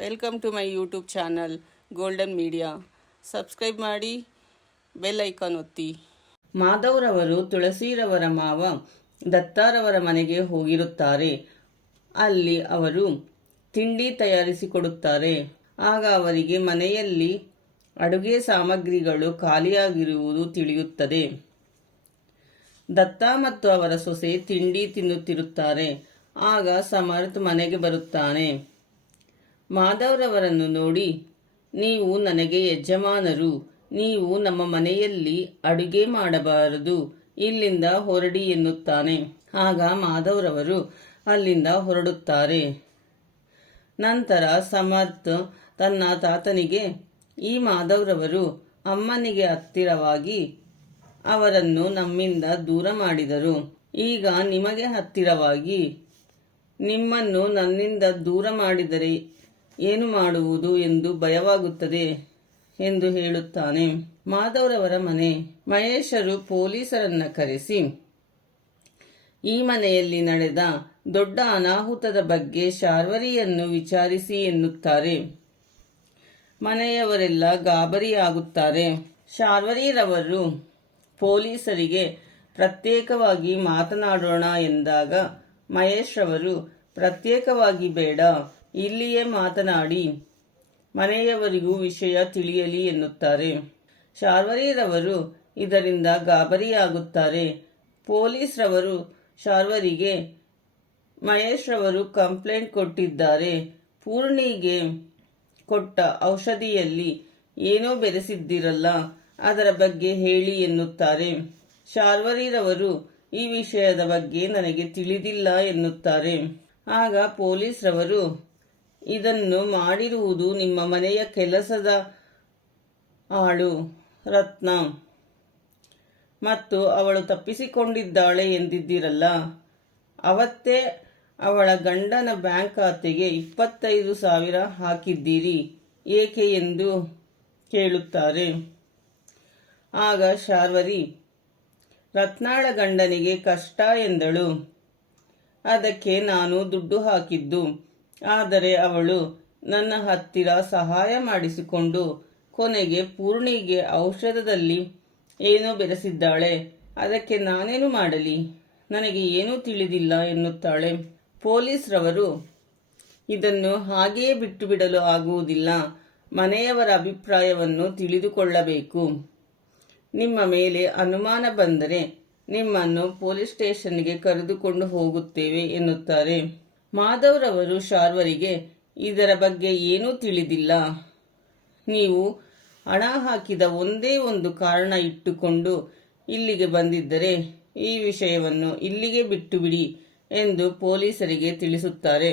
Welcome to my YouTube channel golden media. Subscribe ಮಾಡಿ, bell icon ಒತ್ತಿ. ಮಾಧವ್ರವರು ತುಳಸಿರವರ ಮಾವ ದತ್ತಾರವರ ಮನೆಗೆ ಹೋಗಿರುತ್ತಾರೆ. ಅಲ್ಲಿ ಅವರು ತಿಂಡಿ ತಯಾರಿಸಿಕೊಡುತ್ತಾರೆ. ಆಗ ಅವರಿಗೆ ಮನೆಯಲ್ಲಿ ಅಡುಗೆ ಸಾಮಗ್ರಿಗಳು ಖಾಲಿಯಾಗಿರುವುದು ತಿಳಿಯುತ್ತದೆ. ದತ್ತ ಮತ್ತು ಅವರ ಸೊಸೆ ತಿಂಡಿ ತಿನ್ನುತ್ತಿರುತ್ತಾರೆ. ಆಗ ಸಮರ್ಥ್ ಮನೆಗೆ ಬರುತ್ತಾನೆ. ಮಾಧವ್ರವರನ್ನು ನೋಡಿ, ನೀವು ನನಗೆ ಯಜಮಾನರು, ನೀವು ನಮ್ಮ ಮನೆಯಲ್ಲಿ ಅಡುಗೆ ಮಾಡಬಾರದು, ಇಲ್ಲಿಂದ ಹೊರಡಿ ಎನ್ನುತ್ತಾನೆ. ಆಗ ಮಾಧವ್ರವರು ಅಲ್ಲಿಂದ ಹೊರಡುತ್ತಾರೆ. ನಂತರ ಸಮರ್ಥ್ ತನ್ನ ತಾತನಿಗೆ, ಈ ಮಾಧವ್ರವರು ಅಮ್ಮನಿಗೆ ಹತ್ತಿರವಾಗಿ ಅವರನ್ನು ನಮ್ಮಿಂದ ದೂರ ಮಾಡಿದರು. ಈಗ ನಿಮಗೆ ಹತ್ತಿರವಾಗಿ ನಿಮ್ಮನ್ನು ನನ್ನಿಂದ ದೂರ ಮಾಡಿದರೆ ಏನು ಮಾಡುವುದು ಎಂದು ಭಯವಾಗುತ್ತದೆ ಎಂದು ಹೇಳುತ್ತಾನೆ. ಮಾಧವ್ರವರ ಮನೆ. ಮಹೇಶರು ಪೊಲೀಸರನ್ನ ಕರೆಸಿ ಈ ಮನೆಯಲ್ಲಿ ನಡೆದ ದೊಡ್ಡ ಅನಾಹುತದ ಬಗ್ಗೆ ಶಾರ್ವರಿಯನ್ನು ವಿಚಾರಿಸಿ ಎನ್ನುತ್ತಾರೆ. ಮನೆಯವರೆಲ್ಲ ಗಾಬರಿಯಾಗುತ್ತಾರೆ. ಶಾರ್ವರಿರವರು ಪೊಲೀಸರಿಗೆ ಪ್ರತ್ಯೇಕವಾಗಿ ಮಾತನಾಡೋಣ ಎಂದಾಗ ಮಹೇಶ್ ರವರು ಪ್ರತ್ಯೇಕವಾಗಿ ಬೇಡ, ಇಲ್ಲಿಯೇ ಮಾತನಾಡಿ ಮನೆಯವರಿಗೂ ವಿಷಯ ತಿಳಿಯಲಿ ಎನ್ನುತ್ತಾರೆ. ಶಾರ್ವರಿರವರು ಇದರಿಂದ ಗಾಬರಿಯಾಗುತ್ತಾರೆ. ಪೊಲೀಸ್ ರವರು ಶಾರ್ವರಿಗೆ, ಮಹೇಶ್ ರವರು ಕಂಪ್ಲೇಂಟ್ ಕೊಟ್ಟಿದ್ದಾರೆ, ಪೂರ್ಣಿಗೆ ಕೊಟ್ಟ ಔಷಧಿಯಲ್ಲಿ ಏನೋ ಬೆರೆಸಿದ್ದಿರಲ್ಲ, ಅದರ ಬಗ್ಗೆ ಹೇಳಿ ಎನ್ನುತ್ತಾರೆ. ಶಾರ್ವರಿರವರು ಈ ವಿಷಯದ ಬಗ್ಗೆ ನನಗೆ ತಿಳಿದಿಲ್ಲ ಎನ್ನುತ್ತಾರೆ. ಆಗ ಪೊಲೀಸ್ ರವರು, ಇದನ್ನು ಮಾಡಿರುವುದು ನಿಮ್ಮ ಮನೆಯ ಕೆಲಸದ ಆಳು ರತ್ನ ಮತ್ತು ಅವಳು ತಪ್ಪಿಸಿಕೊಂಡಿದ್ದಾಳೆ ಎಂದಿದ್ದಿರಲ್ಲ, ಅವತ್ತೇ ಅವಳ ಗಂಡನ ಬ್ಯಾಂಕ್ ಖಾತೆಗೆ 25,000 ಹಾಕಿದ್ದೀರಿ ಏಕೆ ಎಂದು ಕೇಳುತ್ತಾರೆ. ಆಗ ಶಾರ್ವರಿ, ರತ್ನಾಳ ಗಂಡನಿಗೆ ಕಷ್ಟ ಎಂದಳು, ಅದಕ್ಕೆ ನಾನು ದುಡ್ಡು ಹಾಕಿದ್ದು. ಆದರೆ ಅವಳು ನನ್ನ ಹತ್ತಿರ ಸಹಾಯ ಮಾಡಿಸಿಕೊಂಡು ಕೊನೆಗೆ ಪೂರ್ಣಿಗೆ ಔಷಧದಲ್ಲಿ ಏನೋ ಬೆರೆಸಿದ್ದಾಳೆ, ಅದಕ್ಕೆ ನಾನೇನು ಮಾಡಲಿ, ನನಗೆ ಏನೂ ತಿಳಿದಿಲ್ಲ ಎನ್ನುತ್ತಾಳೆ. ಪೊಲೀಸ್ ರವರು, ಇದನ್ನು ಹಾಗೆಯೇ ಬಿಟ್ಟು ಬಿಡಲು ಆಗುವುದಿಲ್ಲ, ಮನೆಯವರ ಅಭಿಪ್ರಾಯವನ್ನು ತಿಳಿದುಕೊಳ್ಳಬೇಕು. ನಿಮ್ಮ ಮೇಲೆ ಅನುಮಾನ ಬಂದರೆ ನಿಮ್ಮನ್ನು ಪೊಲೀಸ್ ಸ್ಟೇಷನ್ಗೆ ಕರೆದುಕೊಂಡು ಹೋಗುತ್ತೇವೆ ಎನ್ನುತ್ತಾರೆ. ಮಾಧವ್ರವರು ಶಾರ್ವರಿಗೆ, ಇದರ ಬಗ್ಗೆ ಏನೂ ತಿಳಿದಿಲ್ಲ, ನೀವು ಹಣ ಹಾಕಿದ ಒಂದೇ ಒಂದು ಕಾರಣ ಇಟ್ಟುಕೊಂಡು ಇಲ್ಲಿಗೆ ಬಂದಿದ್ದರೆ ಈ ವಿಷಯವನ್ನು ಇಲ್ಲಿಗೆ ಬಿಟ್ಟು ಬಿಡಿ ಎಂದು ಪೊಲೀಸರಿಗೆ ತಿಳಿಸುತ್ತಾರೆ.